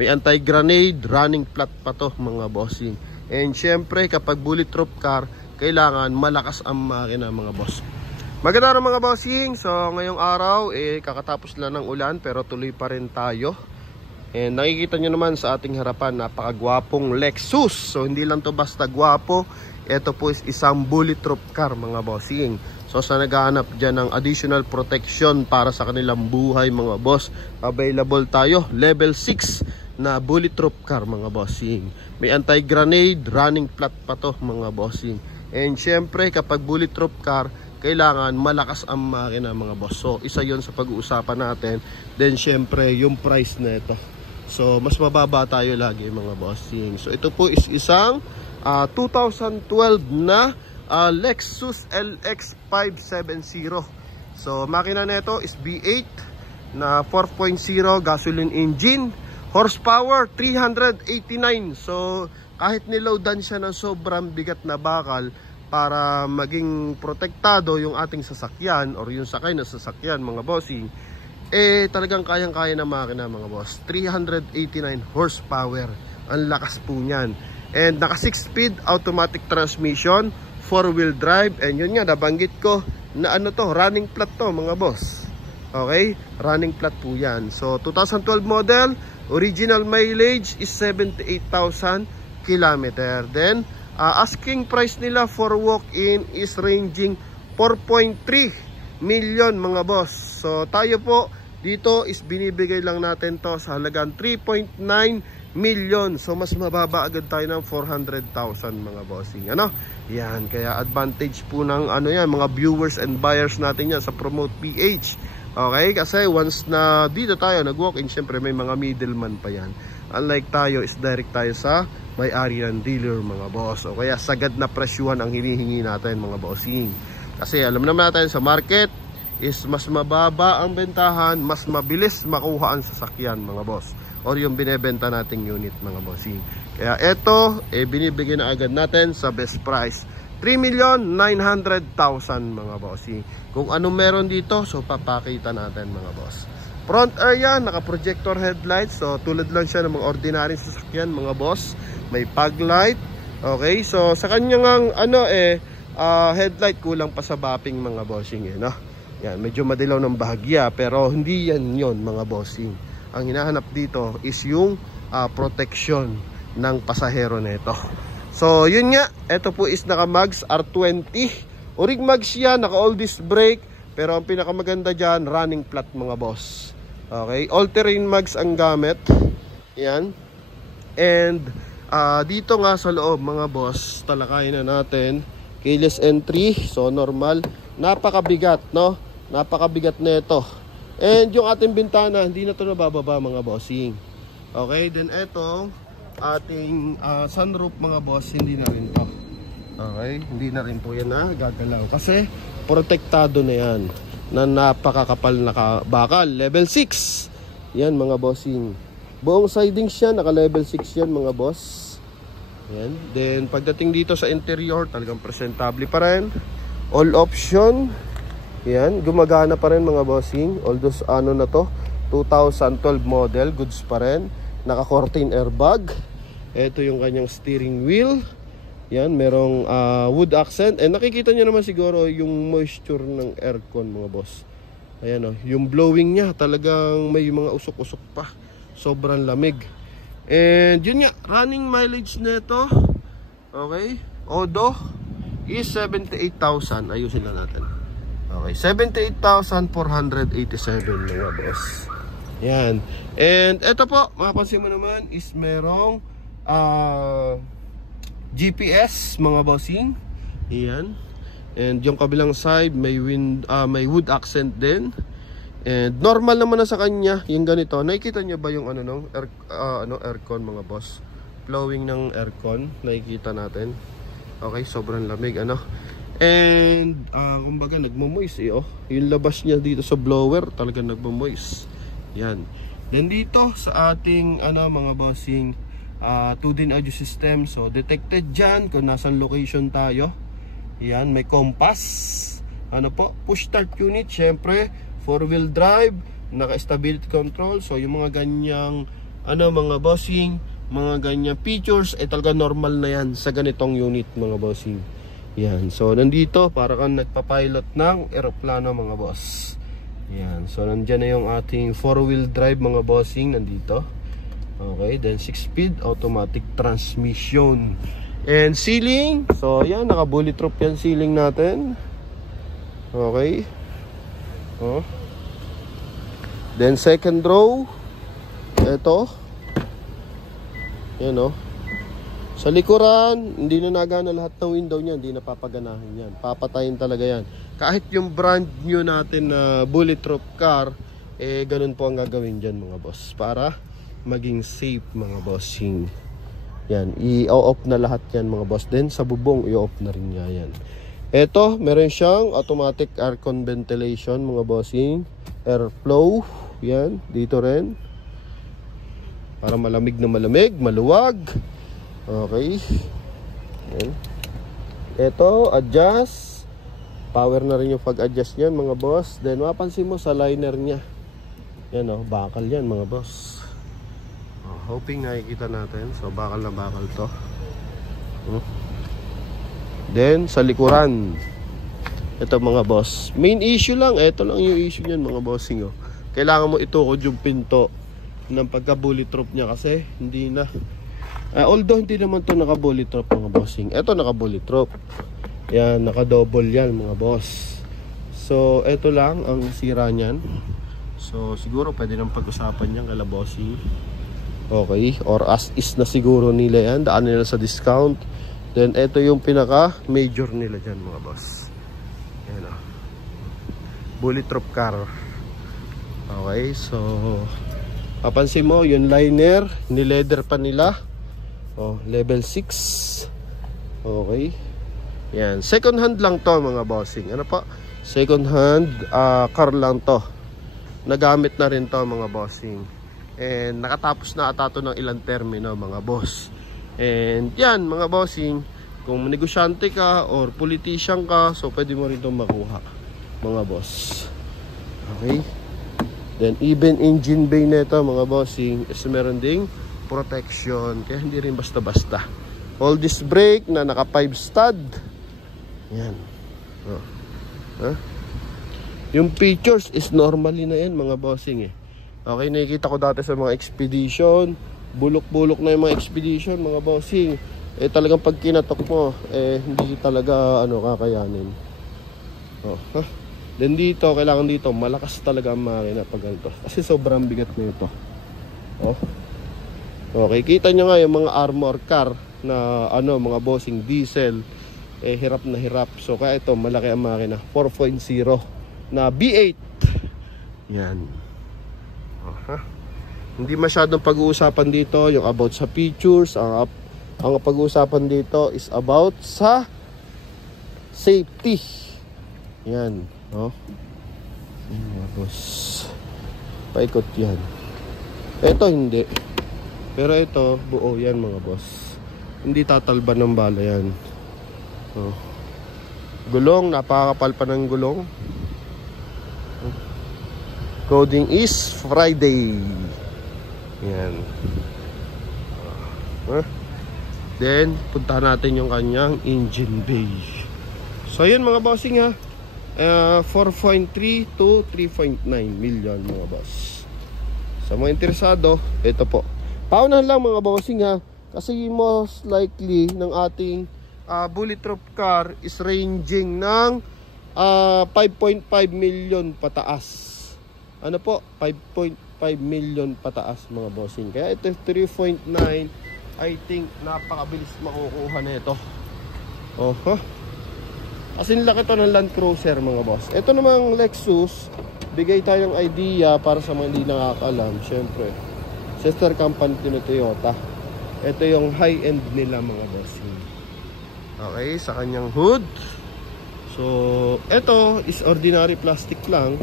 May anti-grenade, running flat pa to mga bossing. And syempre kapag bulletproof car, kailangan malakas ang makina mga boss. Maganda rin mga bossing. So ngayong araw kakatapos lang ng ulan pero tuloy pa rin tayo. And nakikita nyo naman sa ating harapan, napakagwapong Lexus. So hindi lang to basta gwapo, ito po is isang bulletproof car mga bossing. So sa naghahanap dyan ng additional protection para sa kanilang buhay mga boss, available tayo level 6 na bulletproof car mga bossing. May anti-grenade, running flat pa to mga bossing. And syempre kapag bulletproof car, kailangan malakas ang makina mga boss. So isa yon sa pag-uusapan natin. Then syempre yung price na ito, so mas mababa tayo lagi mga bossing. So ito po is isang 2012 na Lexus LX 570. So makina nito is V8 na 4.0 gasoline engine. Horsepower 389. So kahit niloadan siya ng sobrang bigat na bakal para maging protektado yung ating sasakyan or yung sakay na sasakyan mga bossing, talagang kayang-kaya na makina mga boss. 389 horsepower. Ang lakas po niyan. And naka 6-speed automatic transmission, 4-wheel drive, and yun nga nabanggit ko na ano to, running flat to mga boss. Okay? Running flat po yan. So 2012 model, original mileage is 78,000 km. Then asking price nila for walk-in is ranging 4.3 million mga boss. So tayo po dito is binibigay lang natin to sa halagang 3.9 million. So mas mababa agad tayo ng 400,000 mga bossing. Ano? Yan, kaya advantage po ng ano yan, mga viewers and buyers natin yan sa Promote PH. Okay, kasi once na dito tayo nag-walk-in, syempre may mga middleman pa yan. Unlike tayo is direct tayo sa may-ari ng dealer mga boss. O kaya sagad na presyuhan ang hinihingi natin mga bossing. Kasi alam naman natin sa market is mas mababa ang bentahan, mas mabilis makuha ang sasakyan mga boss, or yung binebenta nating unit mga bossing. Kaya eto binibigyan na agad natin sa best price, 3,900,000 mga bossing. Kung anong meron dito, so papakita natin mga boss. Front area, naka-projector headlights. So tulad lang siya ng mga ordinary sasakyan mga boss. May fog light. Okay, so sa kanyang headlight kulang pa sa bapping mga bossing no? Yan, medyo madilaw ng bahagya, pero hindi yan yon mga bossing. Ang hinahanap dito is yung protection ng pasahero nito. So yun nga, ito po is naka mags R20. Orig mags yan, naka all disc brake. Pero ang pinakamaganda dyan, running flat mga boss. Okay, all-terrain mags ang gamit. Yan. And dito nga sa loob mga boss, talakayin na natin. Keyless entry, so normal. Napakabigat, no? Napakabigat na ito. And yung ating bintana, hindi na ito nabababa mga bossing. Okay, then ito ating sunroof mga boss, hindi na rin to. Okay, hindi na rin po yan na gagalaw kasi protektado na yan na napakakapal na bakal. Level 6 yan mga bossing. Buong sidings yan, naka level 6 yan mga boss. Yan. Then pagdating dito sa interior, talagang presentable pa rin. All option. Yan, gumagana pa rin mga bossing. Although ano na to, 2012 model, goods pa rin. Naka 14 airbag. Ito yung kanyang steering wheel. Yan, merong wood accent. And nakikita nyo naman siguro yung moisture ng aircon mga boss. Ayan yung blowing niya, talagang may mga usok-usok pa. Sobrang lamig. And yun nga, running mileage nito, okay, odo is 78,000. Ayusin lang natin. Okay, 78,487 mga boss. Yan. And eto po, mapapansin mo naman is merong GPS mga bossing. Ayan. And yung kabilang side may may wood accent din. And normal naman na sa kanya yung ganito. Nakikita niyo ba yung aircon mga boss? Flowing ng aircon, nakikita natin. Okay, sobrang lamig And kumbaga nagmo-moist yung labas niya dito sa blower, talagang nagmo-moist. Yan. Then dito sa ating mga bossing, 2D audio system. So detected dyan kung nasan location tayo. Yan, may compass. Push start unit, syempre 4-wheel drive, naka stability control. So yung mga ganyang mga bossing, mga ganyan features, talaga normal na yan sa ganitong unit mga bossing. Yan, so nandito para kang nagpa-pilot ng eroplano mga boss. Yan, so nandiyan na yung ating 4-wheel drive mga bossing nandito. Okay, then 6-speed automatic transmission. And ceiling, so yan, naka bulletproof yan ceiling natin. Okay. Then second row, ito. Yan sa likuran, hindi na nagana lahat ng window niyan, hindi na papaganahin yan. Papatayin talaga yan. Kahit yung brand new natin na bulletproof car, ganun po ang gagawin dyan mga boss. Para maging safe mga bossing. Yan, i-off na lahat yan mga boss. Then sa bubong, i-off na rin niya yan. Ito, meron siyang automatic aircon ventilation mga bossing. Airflow, yan, dito rin. Para malamig na malamig, maluwag. Okay. Yan. Ito, adjust. Power na rin yung pag-adjust niyan mga boss. Then mapansin mo sa liner niya. Yan bakal yan mga boss. Hoping nakikita natin. So bakal na bakal to. Then sa likuran. Ito mga boss. Main issue lang. Ito lang yung issue niyan mga bossing. Kailangan mo itukod yung pinto ng pagka-bulletproof niya kasi hindi na. Although hindi naman to naka-bulletproof mga bossing. Ito naka-bulletproof. Yan, naka-double yan mga boss. So, ito lang ang sira niyan. So, siguro pwede nang pag-usapan yan kala bossing. Okay, or as is na siguro nila yan. Daan nila sa discount. Then, ito yung pinaka-major nila dyan mga boss. Yan bulletproof car. Okay, so papansin mo, yung liner, ni-leather pa nila. Level 6. Okay. Yan, second hand lang to mga bossing. Ano pa? Second hand car lang to. Nagamit na rin to mga bossing. And nakatapos na ata to ng ilang termino mga boss. And yan mga bossing, kung negosyante ka or politician ka, so pwede mo rin itong makuha mga boss. Okay. Then even engine bay nito mga bossing is meron ding protection, kaya hindi rin basta-basta. All this brake na naka 5 stud. Yan. Yung features is normally na yan mga bossing Okay, nakikita ko dati sa mga expedition, bulok-bulok na yung mga expedition mga bossing. Talagang pag kinatok mo, hindi talaga kakayanin. Then dito, kailangan dito, malakas talaga ang makina pag ganito. Kasi sobrang bigat na ito. Okay, kita nyo nga yung mga armor car na mga bossing diesel, hirap na hirap. So kaya ito, malaki ang makina, 4.0 na V8. Yan. Hindi masyadong pag-uusapan dito yung about sa features. Ang pag-uusapan dito is about sa safety. Yan. Tapos paikot yan. Ito hindi. Pero ito, buo yan mga boss. Hindi tatalban ng bala yan. Gulong, napakakapal pa ng gulong. Coding is Friday. Yan. Then, puntahan natin yung kanyang engine bay. So, yan mga bossing 4.3 to 3.9 million mga boss. Sa mga interesado, ito po. Paunahan lang mga bossing kasi most likely ng ating bulletproof car is ranging ng 5.5 million pataas. Ano po? 5.5 million pataas mga bossing. Kaya ito 3.9, I think napakabilis makukuha nito. Kasi laki to ng Land Cruiser mga boss. Ito namang Lexus, bigay tayo ng idea para sa mga hindi nakakaalam. Syempre, sister company ni Toyota. Ito yung high-end nila mga bossing. Okay, sa kanyang hood. So, ito is ordinary plastic lang.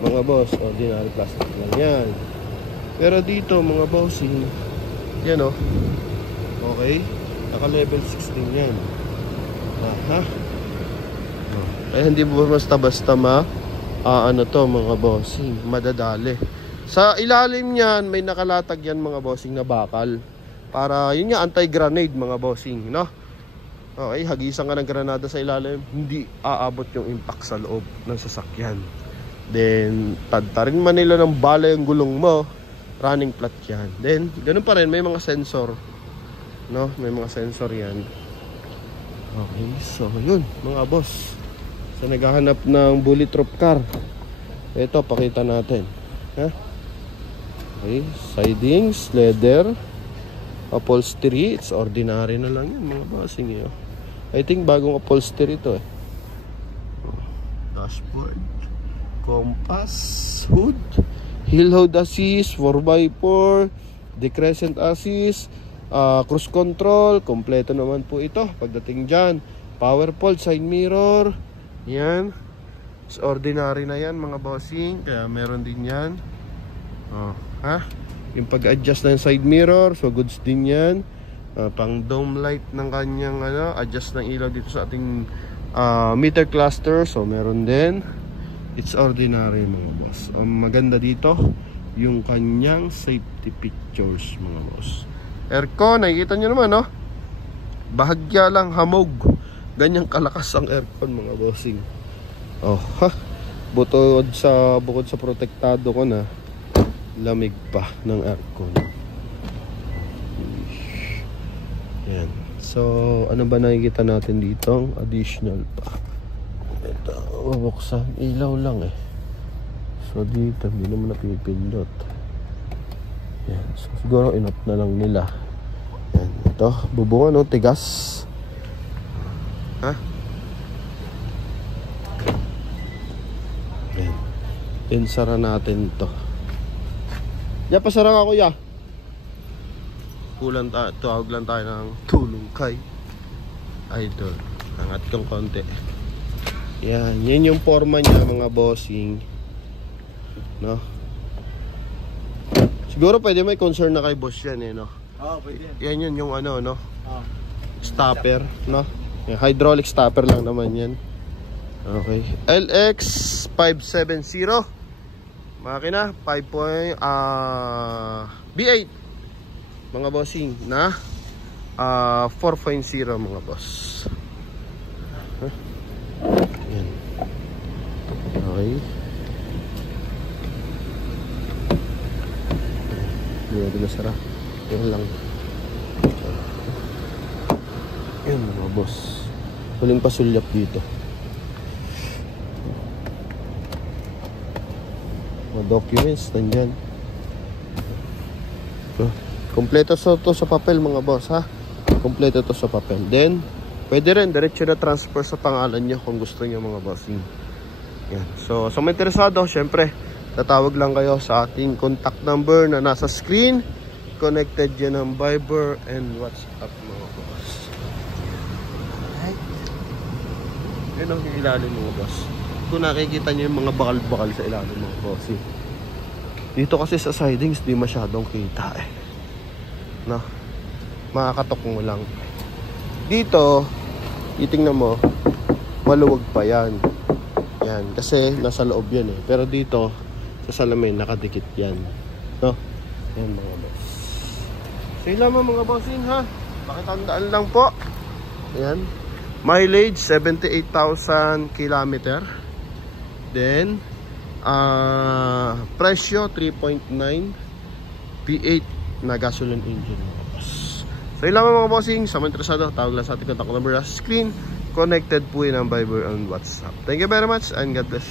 Mga boss, ordinary plastic lang yan. Pero dito mga bossing, yan okay, naka level 6 din yan. Hindi mo basta-basta to mga bossing, madadali. Sa ilalim niyan, may nakalatag yan mga bossing na bakal. Para, yun nga, anti-grenade mga bossing, no? Okay, hagisan ka ng granada sa ilalim, hindi aabot yung impact sa loob ng sasakyan. Then, tadtarin man nila ng bala yung gulong mo, running flat yan. Then, ganun pa rin, may mga sensor. No? May mga sensor yan. Okay, so yun, mga boss. So, naghahanap ng bulletproof car. Ito, pakita natin. Ha? Okay, sidings, leather, upholstery, it's ordinary na lang yan, mga bossing yun. I think bagong upholstery ito eh. Dashboard, compass, hood, hill hood assist, 4x4, decrescent assist, cruise control, kompleto naman po ito pagdating dyan. Power pole, side mirror, yan. It's ordinary na yan mga bossing, kaya meron din yan. Ha? Yung pag-adjust ng side mirror, so goods din yan. Pang dome light ng kanyang adjust ng ilaw dito sa ating meter cluster, so meron din. It's ordinary mga boss. Ang maganda dito yung kanyang safety pictures mga boss. Aircon, nakikita nyo naman, no? Bahagya lang, hamog. Ganyang kalakas ang aircon mga bossing. Ha? Bukod sa protektado ko na, lamig pa ng aircon. Yan. So, ano ba nakikita natin dito? Additional pa. Ito, mabuksan. Ilaw lang eh. So, dito, hindi naman napipindot. Yan. So, siguro inot na lang nila. Yan. Ito, bubungan, no? Tigas. Ha? Yan. Pinsara natin ito. Ya, pasara ka kuya. Tawag lang tayo ng tulong kay idol. Angat kong konti. Yan, yan yung forma niya mga bossing, no? Siguro pwede may concern na kay boss yan eh, no? Pwede yan. Yan yung no? Stopper, no? Yan, hydraulic stopper lang naman yan. Okay, LX 570 makina 5 V8 mga bossing na 4.0 mga boss. Yan. Okay. Hindi natin nasara. Yan lang. Yan mga boss. Huling pasulyap dito. Mga documents nandyan. Kompleto to sa papel mga boss, ha? Kompleto to sa papel. Then, pwede rin diretso na transfer sa pangalan nyo kung gusto nyo mga bossing. Yan. So, sa mga interesado, syempre, tatawag lang kayo sa ating contact number na nasa screen. Connected yan ng Viber and WhatsApp mga boss. Alright. Yan ang ilalim mga boss. Kung nakikita nyo yung mga bakal-bakal sa ilalim mga bossing. Dito kasi sa sidings, di masyadong kita eh. No, makakatok mo lang. Dito, titingnan mo, maluwag pa yan. Yan, kasi nasa loob yan eh. Pero dito, sa salamin, nakadikit yan. No? Yan mga boss. So yun lamang mga bossing ha. Pakitandaan lang po. Yan. Mileage, 78,000 kilometer. Then, presyo, 3.9. P8 na gasoline engine mga boss. So yun lamang mga bossing. Sa mga interesado, tawag lang sa ating contact number sa screen. Connected po yun ang Viber and WhatsApp. Thank you very much and God bless.